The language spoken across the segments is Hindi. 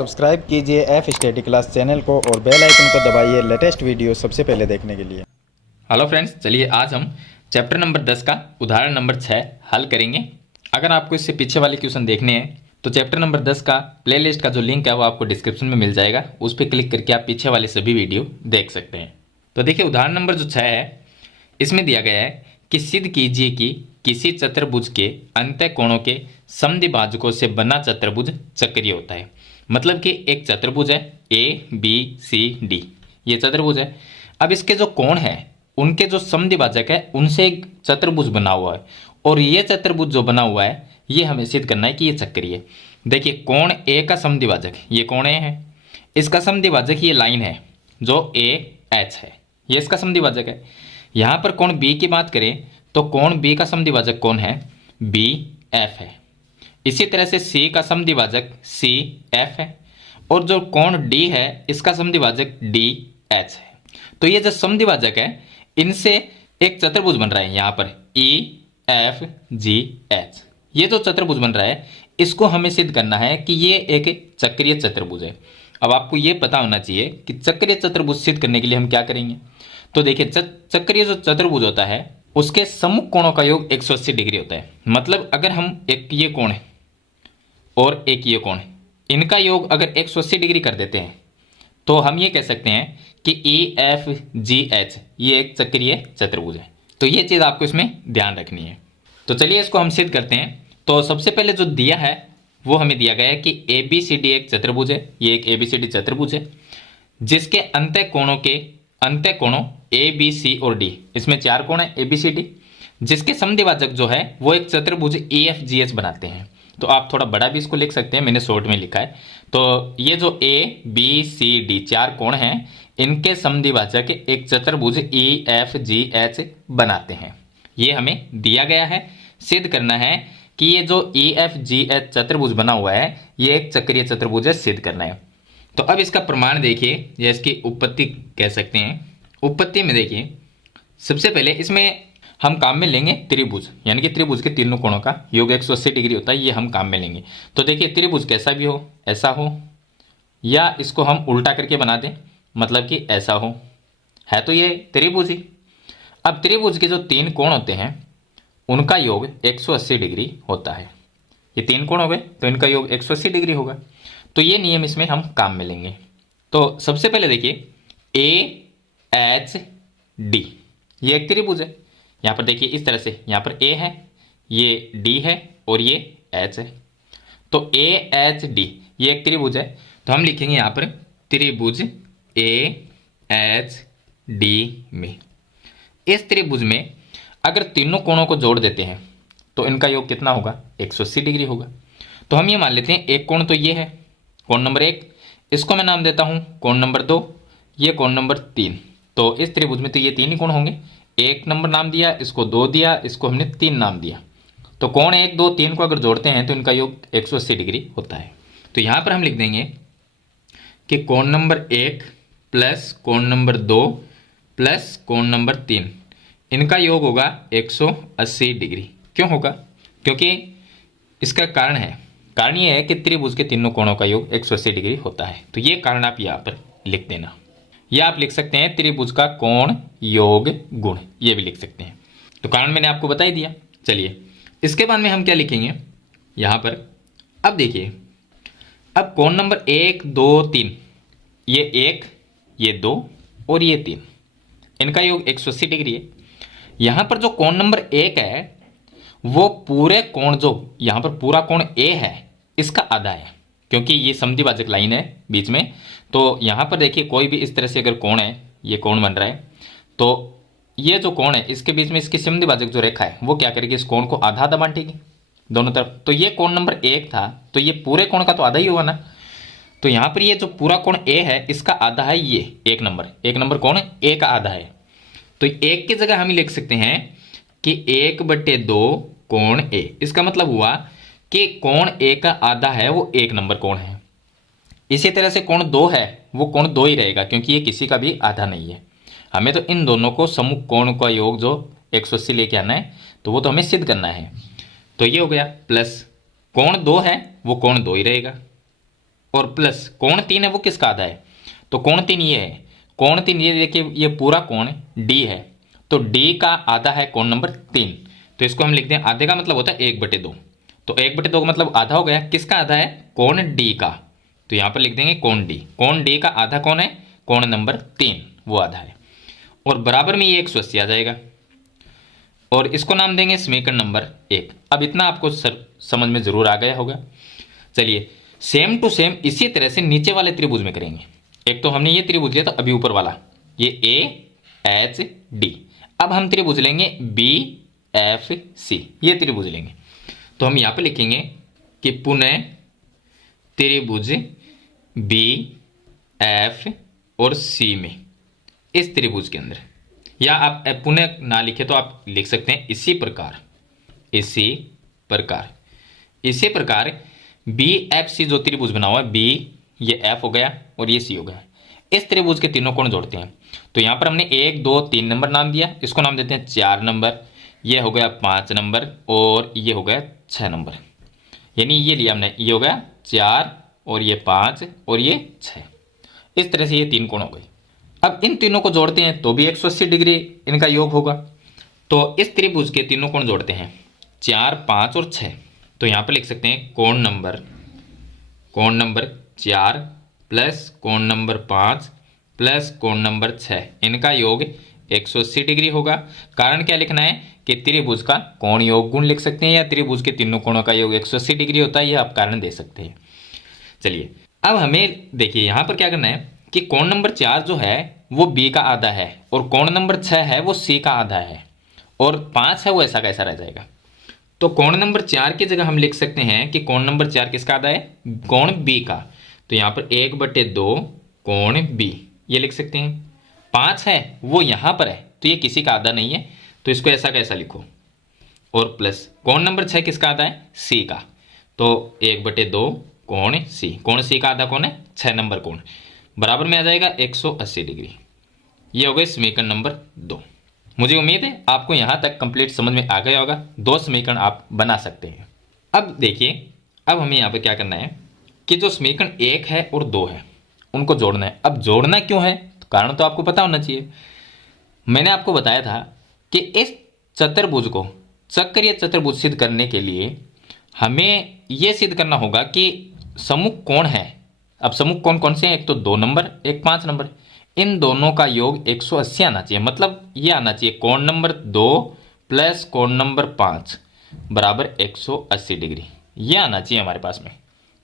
सब्सक्राइब कीजिए एफ स्टडी क्लास चैनल को और बेल आइकन को दबाइए लेटेस्ट वीडियो सबसे पहले देखने के लिए। हेलो फ्रेंड्स, चलिए आज हम चैप्टर नंबर 10 का उदाहरण नंबर 6 हल करेंगे। अगर आपको इससे पीछे वाले क्वेश्चन देखने हैं तो चैप्टर नंबर 10 का प्लेलिस्ट का जो लिंक है वो आपको डिस्क्रिप्शन में मिल जाएगा, उस पर क्लिक करके आप पीछे वाले सभी वीडियो देख सकते हैं। तो देखिए उदाहरण नंबर जो 6 है इसमें दिया गया है कि सिद्ध कीजिए कि किसी चतुर्भुज के अंतः कोणों के समद्विभाजकों से बना चतुर्भुज चक्रीय होता है। मतलब कि एक चतुर्भुज है ए बी सी डी, ये चतुर्भुज है। अब इसके जो कोण है उनके जो समद्विभाजक है उनसे एक चतुर्भुज बना हुआ है और ये चतुर्भुज जो बना हुआ है ये हमें सिद्ध करना है कि ये चक्रीय है। देखिए कोण ए का समद्विभाजक ये कोण ए है, इसका समद्विभाजक ये लाइन है जो ए एच है, ये इसका समद्विभाजक है। यहाँ पर कोण बी की बात करें तो कोण बी का समद्विभाजक कौन है, बी एफ है। इसी तरह से सी का समद्विभाजक सी एफ है और जो कोण डी है इसका समद्विभाजक डी एच है। तो ये जो समद्विभाजक है इनसे एक चतुर्भुज बन रहा है यहाँ पर ई एफ जी एच। ये जो चतुर्भुज बन रहा है इसको हमें सिद्ध करना है कि ये एक चक्रीय चतुर्भुज है। अब आपको ये पता होना चाहिए कि चक्रीय चतुर्भुज सिद्ध करने के लिए हम क्या करेंगे। तो देखिए चक्रीय जो चतुर्भुज होता है उसके सम्मुख कोणों का योग 180 डिग्री होता है। मतलब अगर हम एक ये कोण है और एक ये कोण है, इनका योग अगर 180 डिग्री कर देते हैं तो हम ये कह सकते हैं कि ई एफ जी एच ये एक चक्रीय चतुर्भुज है। तो ये चीज़ आपको इसमें ध्यान रखनी है। तो चलिए इसको हम सिद्ध करते हैं। तो सबसे पहले जो दिया है वो हमें दिया गया है कि ए बी सी डी एक चतुर्भुज है, ये एक ए बी सी डी चतुर्भुज है जिसके अंतः कोणों ए बी सी और डी, इसमें चार कोण है ए बी सी डी, जिसके समद्विभाजक जो है वो एक चतुर्भुज ई एफ जी एच बनाते हैं। तो आप थोड़ा बड़ा भी इसको लिख सकते हैं, मैंने शॉर्ट में लिखा है। तो ये जो ए बी सी डी चार कोण हैं इनके समद्विभाजक एक चतुर्भुज ई एफ जी एच बनाते हैं। ये हमें दिया गया है। सिद्ध करना है कि ये जो ई एफ जी एच चतुर्भुज बना हुआ है ये एक चक्रीय चतुर्भुज है, सिद्ध करना है। तो अब इसका प्रमाण देखिए या इसकी उत्पत्ति कह सकते हैं। उत्पत्ति में देखिए सबसे पहले इसमें हम काम में लेंगे त्रिभुज, यानी कि त्रिभुज के तीनों कोणों का योग 180 डिग्री होता है, ये हम काम में लेंगे। तो देखिए त्रिभुज कैसा भी हो, ऐसा हो या इसको हम उल्टा करके बना दें, मतलब कि ऐसा हो, है तो ये त्रिभुज ही। अब त्रिभुज के जो तीन कोण होते हैं उनका योग 180 डिग्री होता है। ये तीन कोण हो गए तो इनका योग 180 डिग्री होगा। तो ये नियम इसमें हम काम में लेंगे। तो सबसे पहले देखिए ए एच डी ये एक त्रिभुज है। यहाँ पर देखिए इस तरह से, यहाँ पर ए है, ये डी है और ये एच है। तो ए एच डी ये एक त्रिभुज है। तो हम लिखेंगे यहाँ पर त्रिभुज ए एच डी में। इस त्रिभुज में अगर तीनों कोणों को जोड़ देते हैं तो इनका योग कितना होगा, 180 डिग्री होगा। तो हम ये मान लेते हैं एक कोण तो ये है कोण नंबर 1, इसको मैं नाम देता हूँ कोण नंबर 2, ये कोण नंबर 3। तो इस त्रिभुज में तो ये तीन ही कोण होंगे। एक नंबर नाम दिया, इसको 2 दिया, इसको हमने 3 नाम दिया। तो कोण 1 2 3 को अगर जोड़ते हैं तो इनका योग 180 डिग्री होता है। तो यहाँ पर हम लिख देंगे कि कोण नंबर 1 प्लस कोण नंबर 2 प्लस कोण नंबर 3 इनका योग होगा 180 डिग्री। क्यों होगा, क्योंकि इसका कारण है, कारण ये है कि त्रिभुज के तीनों कोणों का योग 180 डिग्री होता है। तो ये कारण आप यहाँ पर लिख देना, या आप लिख सकते हैं त्रिभुज का कोण योग गुण, ये भी लिख सकते हैं। तो कारण मैंने आपको बता ही दिया। चलिए इसके बाद में हम क्या लिखेंगे यहाँ पर। अब देखिए अब कोण नंबर 1 2 3, ये 1 ये 2 और ये 3, इनका योग 180 डिग्री है। यहाँ पर जो कोण नंबर 1 है वो पूरे कोण, जो यहाँ पर पूरा कोण ए है इसका आधा है, क्योंकि ये समद्विभाजक लाइन है बीच में। तो यहाँ पर देखिए कोई भी इस तरह से अगर कोण है, ये कोण बन रहा है, तो ये जो कोण है इसके बीच में इसकी समद्विभाजक जो रेखा है वो क्या करेगी, इस कोण को आधा आधा बांटेगी दोनों तरफ। तो ये कोण नंबर 1 था तो ये पूरे कोण का तो आधा ही होगा ना। तो यहाँ पर ये जो पूरा कोण ए है इसका आधा है, ये एक नंबर कोण ए का आधा है। तो एक की जगह हम लिख सकते हैं कि 1/2 कोण ए। इसका मतलब हुआ कि कोण ए का आधा है वो 1 नंबर कोण है। इसी तरह से कोण 2 है वो कोण 2 ही रहेगा, क्योंकि ये किसी का भी आधा नहीं है। हमें तो इन दोनों को सम्मुख कोण का योग जो 180 लेके आना है, तो वो तो हमें सिद्ध करना है। तो ये हो गया, प्लस कोण 2 है वो कोण 2 ही रहेगा। और प्लस कोण 3 है वो किसका आधा है, तो कोण 3 ये है, कोण 3 ये देखिए ये पूरा कोण डी है, तो डी का आधा है कोण नंबर 3, तो इसको हम लिखते हैं आधे का मतलब होता है 1/2, तो 1/2 का मतलब आधा हो गया, किसका आधा है, कोण डी का, तो यहां पर लिख देंगे कोण डी का आधा कौन है, कोण नंबर 3 वो आधा है, और बराबर में ये 180 आ जाएगा, और इसको नाम देंगे समीकरण नंबर 1। अब इतना आपको समझ में जरूर आ गया होगा। चलिए सेम टू सेम इसी तरह से नीचे वाले त्रिभुज में करेंगे। एक तो हमने ये त्रिभुज लिया, तो अभी ऊपर वाला ये ए एच डी, अब हम त्रिभुज लेंगे बी एफ सी, ये त्रिभुज लेंगे, तो हम यहां पे लिखेंगे कि पुनः त्रिभुज बी एफ और सी में, इस त्रिभुज के अंदर, या आप पुनः ना लिखे तो आप लिख सकते हैं इसी प्रकार बी एफ सी जो त्रिभुज बना हुआ है, बी ये एफ हो गया और ये सी हो गया, इस त्रिभुज के तीनों कोण जोड़ते हैं। तो यहां पर हमने 1 2 3 नंबर नाम दिया, इसको नाम देते हैं 4 नंबर, ये हो गया 5 नंबर और ये हो गया 6 नंबर, यानी ये लिया हमने, ये हो गया 4 और ये 5 और ये 6, इस तरह से ये 3 कोण हो गए। अब इन तीनों को जोड़ते हैं तो भी 180 डिग्री इनका योग होगा, तो इस त्रिभुज के तीनों कोण जोड़ते हैं 4 5 और 6, तो यहां पर लिख सकते हैं कोण नंबर 4 प्लस कोण नंबर 5 प्लस कोण नंबर 6, इनका योग 180 डिग्री होगा। कारण क्या लिखना है कि त्रिभुज का कोण योग गुण लिख सकते हैं, या त्रिभुज के तीनों कोणों का योग 180 डिग्री होता है, यह आप कारण दे सकते हैं। चलिए अब हमें देखिए यहां पर क्या करना है कि कोण नंबर 4 जो है वो बी का आधा है, और कोण नंबर 6 है वो सी का आधा है, और 5 है वो ऐसा कैसा रह जाएगा, तो कोण नंबर 4 की जगह हम लिख सकते हैं कि कोण नंबर 4 किसका आधा है, कोण बी का, तो यहां पर 1/2 कोण बी ये लिख सकते हैं। 5 है वो यहां पर है, तो ये किसी का आधा नहीं है, तो इसको ऐसा कैसा लिखो, और प्लस कोण नंबर 6 किसका आधा है, सी का, तो 1/2 कोण सी का आधा कौन है, 6 नंबर कोण, बराबर में आ जाएगा 180 डिग्री। ये हो गए समीकरण नंबर 2। मुझे उम्मीद है आपको यहां तक कंप्लीट समझ में आ गया होगा, 2 समीकरण आप बना सकते हैं। अब देखिए अब हमें यहां पे क्या करना है कि जो समीकरण 1 है और 2 है उनको जोड़ना है। अब जोड़ना क्यों है, तो कारण तो आपको पता होना चाहिए। मैंने आपको बताया था कि इस चतुर्भुज को चक्रीय चतुर्भुज सिद्ध करने के लिए हमें यह सिद्ध करना होगा कि सम्मुख कोण है। अब सम्मुख कोण कौन से हैं, एक तो 2 नंबर एक 5 नंबर, इन दोनों का योग 180 आना चाहिए, मतलब ये आना चाहिए कोण नंबर 2 प्लस कोण नंबर 5 बराबर 180 डिग्री, ये आना चाहिए हमारे पास में,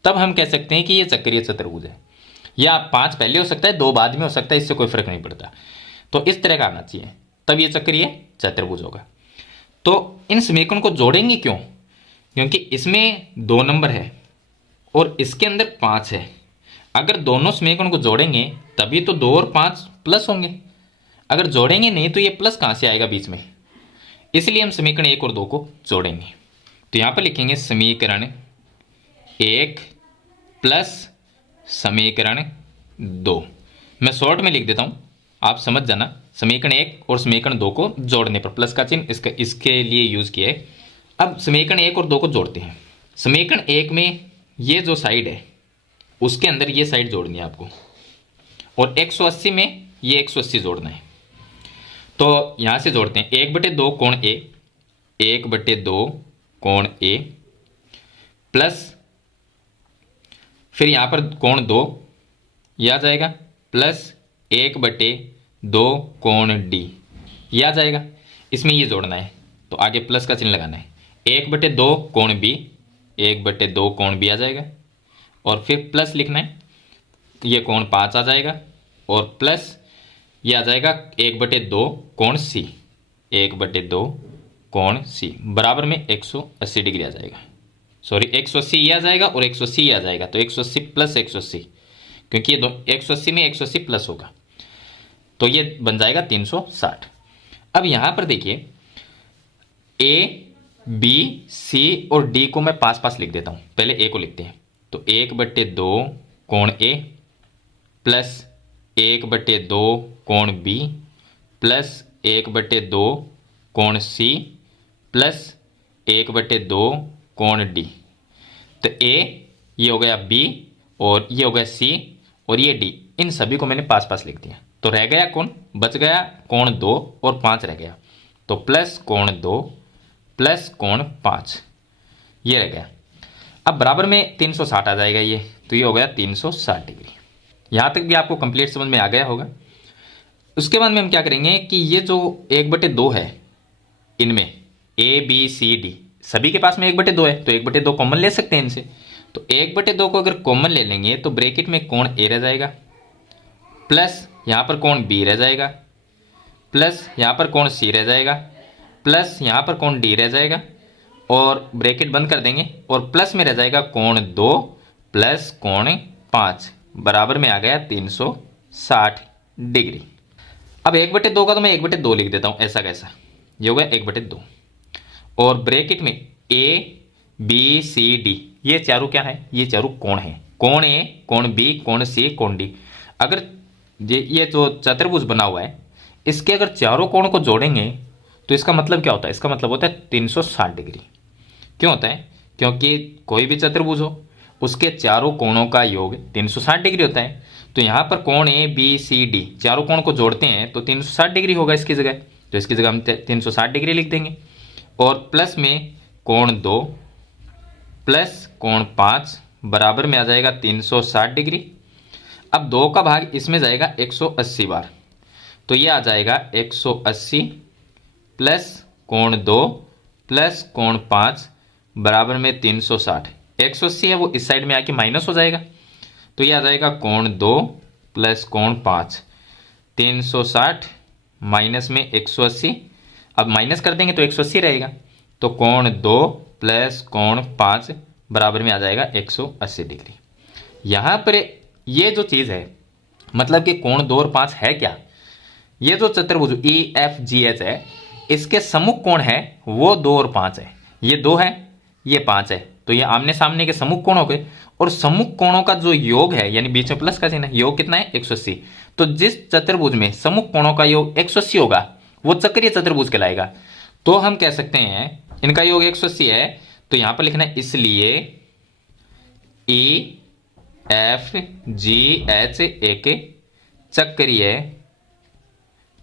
तब हम कह सकते हैं कि ये चक्रीय चतुर्भुज है। या 5 पहले हो सकता है 2 बाद में हो सकता है, इससे कोई फर्क नहीं पड़ता, तो इस तरह का आना चाहिए, तब ये चक्रीय चतुर्भुज होगा। तो इन समीकरण को जोड़ेंगे क्यों, क्योंकि इसमें 2 नंबर है और इसके अंदर 5 है, अगर दोनों समीकरण को जोड़ेंगे तभी तो 2 और 5 प्लस होंगे, अगर जोड़ेंगे नहीं तो ये प्लस कहां से आएगा बीच में, इसलिए हम समीकरण 1 और 2 को जोड़ेंगे। तो यहां पर लिखेंगे समीकरण 1 प्लस समीकरण 2, मैं शॉर्ट में लिख देता हूं, आप समझ जाना। समीकरण 1 और समीकरण 2 को जोड़ने पर प्लस का चिन्ह इसके लिए यूज किया है। अब समीकरण 1 और 2 को जोड़ते हैं। समीकरण 1 में ये जो साइड है उसके अंदर ये साइड जोड़नी है आपको, और 180 में ये 180 जोड़ना है, तो यहां से जोड़ते हैं 1/2 कोण ए, 1/2 कोण ए प्लस फिर यहां पर कोण 2 ये आ जाएगा, प्लस 1/2 कोण डी ये आ जाएगा, इसमें ये जोड़ना है तो आगे प्लस का चिन्ह लगाना है, 1/2 कोण बी, 1/2 कोण बी आ जाएगा, और फिर प्लस लिखना है, ये कोण 5 आ जाएगा, और प्लस ये आ जाएगा 1/2 कोण सी, 1/2 कोण सी बराबर में 180 डिग्री आ जाएगा, सॉरी 180 ये आ जाएगा और 180 ये आ जाएगा, तो 180 प्लस 180, क्योंकि ये 180 में 180 प्लस होगा, तो ये बन जाएगा 360। अब यहां पर देखिए ए बी सी और डी को मैं पास पास लिख देता हूं, पहले ए को लिखते हैं, तो 1/2 कोण ए प्लस 1/2 कोण बी प्लस 1/2 कोण सी प्लस 1/2 कोण डी, तो ए ये हो गया बी और ये हो गया सी और ये डी, इन सभी को मैंने पास पास लिख दिया। तो रह गया कौन, बच गया कोण 2 और 5 रह गया। तो प्लस कोण 2 प्लस कोण 5 ये रह गया। अब बराबर में 360 आ जाएगा ये, तो ये हो गया 360 डिग्री। यहाँ तक भी आपको कंप्लीट समझ में आ गया होगा। उसके बाद में हम क्या करेंगे कि ये जो 1/2 है, इनमें ए बी सी डी सभी के पास में 1/2 है, तो 1/2 कॉमन ले सकते हैं इनसे। तो 1/2 को अगर कॉमन ले लेंगे तो ब्रैकेट में कोण ए रह जाएगा, प्लस यहाँ पर कोण बी रह जाएगा, प्लस यहाँ पर कोण सी रह जाएगा, प्लस यहाँ पर कोण डी रह जाएगा, और ब्रैकेट बंद कर देंगे और प्लस में रह जाएगा कोण 2 प्लस कोण 5 बराबर में आ गया 360 डिग्री। अब 1/2 का तो मैं 1/2 लिख देता हूँ, ऐसा कैसा, ये हो गया 1/2 और ब्रैकेट में ए बी सी डी ये चारों क्या है, ये चारों कोण है, कोण ए कोण बी कोण सी कोण डी। अगर ये जो चतुर्भुज बना हुआ है इसके अगर चारों कोण को जोड़ेंगे तो इसका मतलब क्या होता है, इसका मतलब होता है 360 डिग्री। क्यों होता है, क्योंकि कोई भी चतुर्भुज हो उसके चारों कोणों का योग 360 डिग्री होता है। तो यहाँ पर कोण ए बी सी डी चारों कोण को जोड़ते हैं तो 360 डिग्री होगा इसकी जगह, तो इसकी जगह हम 360 डिग्री लिख देंगे। और प्लस में कोण 2 प्लस कोण 5 बराबर में आ जाएगा 360 डिग्री। अब 2 का भाग इसमें जाएगा 180 बार, तो ये आ जाएगा 180 प्लस कोण 2 प्लस कोण 5 बराबर में 360। 180 है वो इस साइड में आके माइनस हो जाएगा, तो ये आ जाएगा कोण 2 प्लस कोण 5, 360 माइनस में 180। अब माइनस कर देंगे तो 180 रहेगा, तो कोण 2 प्लस कोण 5 बराबर में आ जाएगा 180 डिग्री। यहाँ पर ये जो चीज़ है मतलब कि कोण 2 और 5 है क्या, ये जो चतुर्भुज EFGH है इसके सम्मुख कोण है वो 2 और 5 है, ये 2 है ये 5 है, तो ये आमने सामने के सम्मुख कोण हो गए। और सम्मुख कोणों का जो योग है यानी बीच में प्लस का चिन्ह है, योग कितना है 180। तो जिस चतुर्भुज में सम्मुख कोणों का योग 180 होगा वो चक्रीय चतुर्भुज कहलाएगा। तो हम कह सकते हैं इनका योग 180 है, तो यहां पर लिखना है इसलिए EFGH एक चक्रीय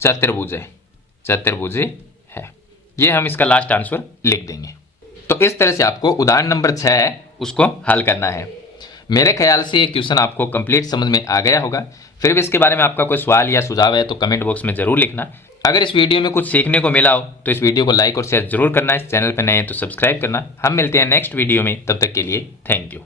चतुर्भुज है, चतुर्भुज है। ये हम इसका लास्ट आंसर लिख देंगे। तो इस तरह से आपको उदाहरण नंबर 6 है उसको हल करना है। मेरे ख्याल से ये क्वेश्चन आपको कंप्लीट समझ में आ गया होगा। फिर भी इसके बारे में आपका कोई सवाल या सुझाव है तो कमेंट बॉक्स में जरूर लिखना। अगर इस वीडियो में कुछ सीखने को मिला हो तो इस वीडियो को लाइक और शेयर जरूर करना। इस चैनल पर नए हैं तो सब्सक्राइब करना। हम मिलते हैं नेक्स्ट वीडियो में, तब तक के लिए थैंक यू।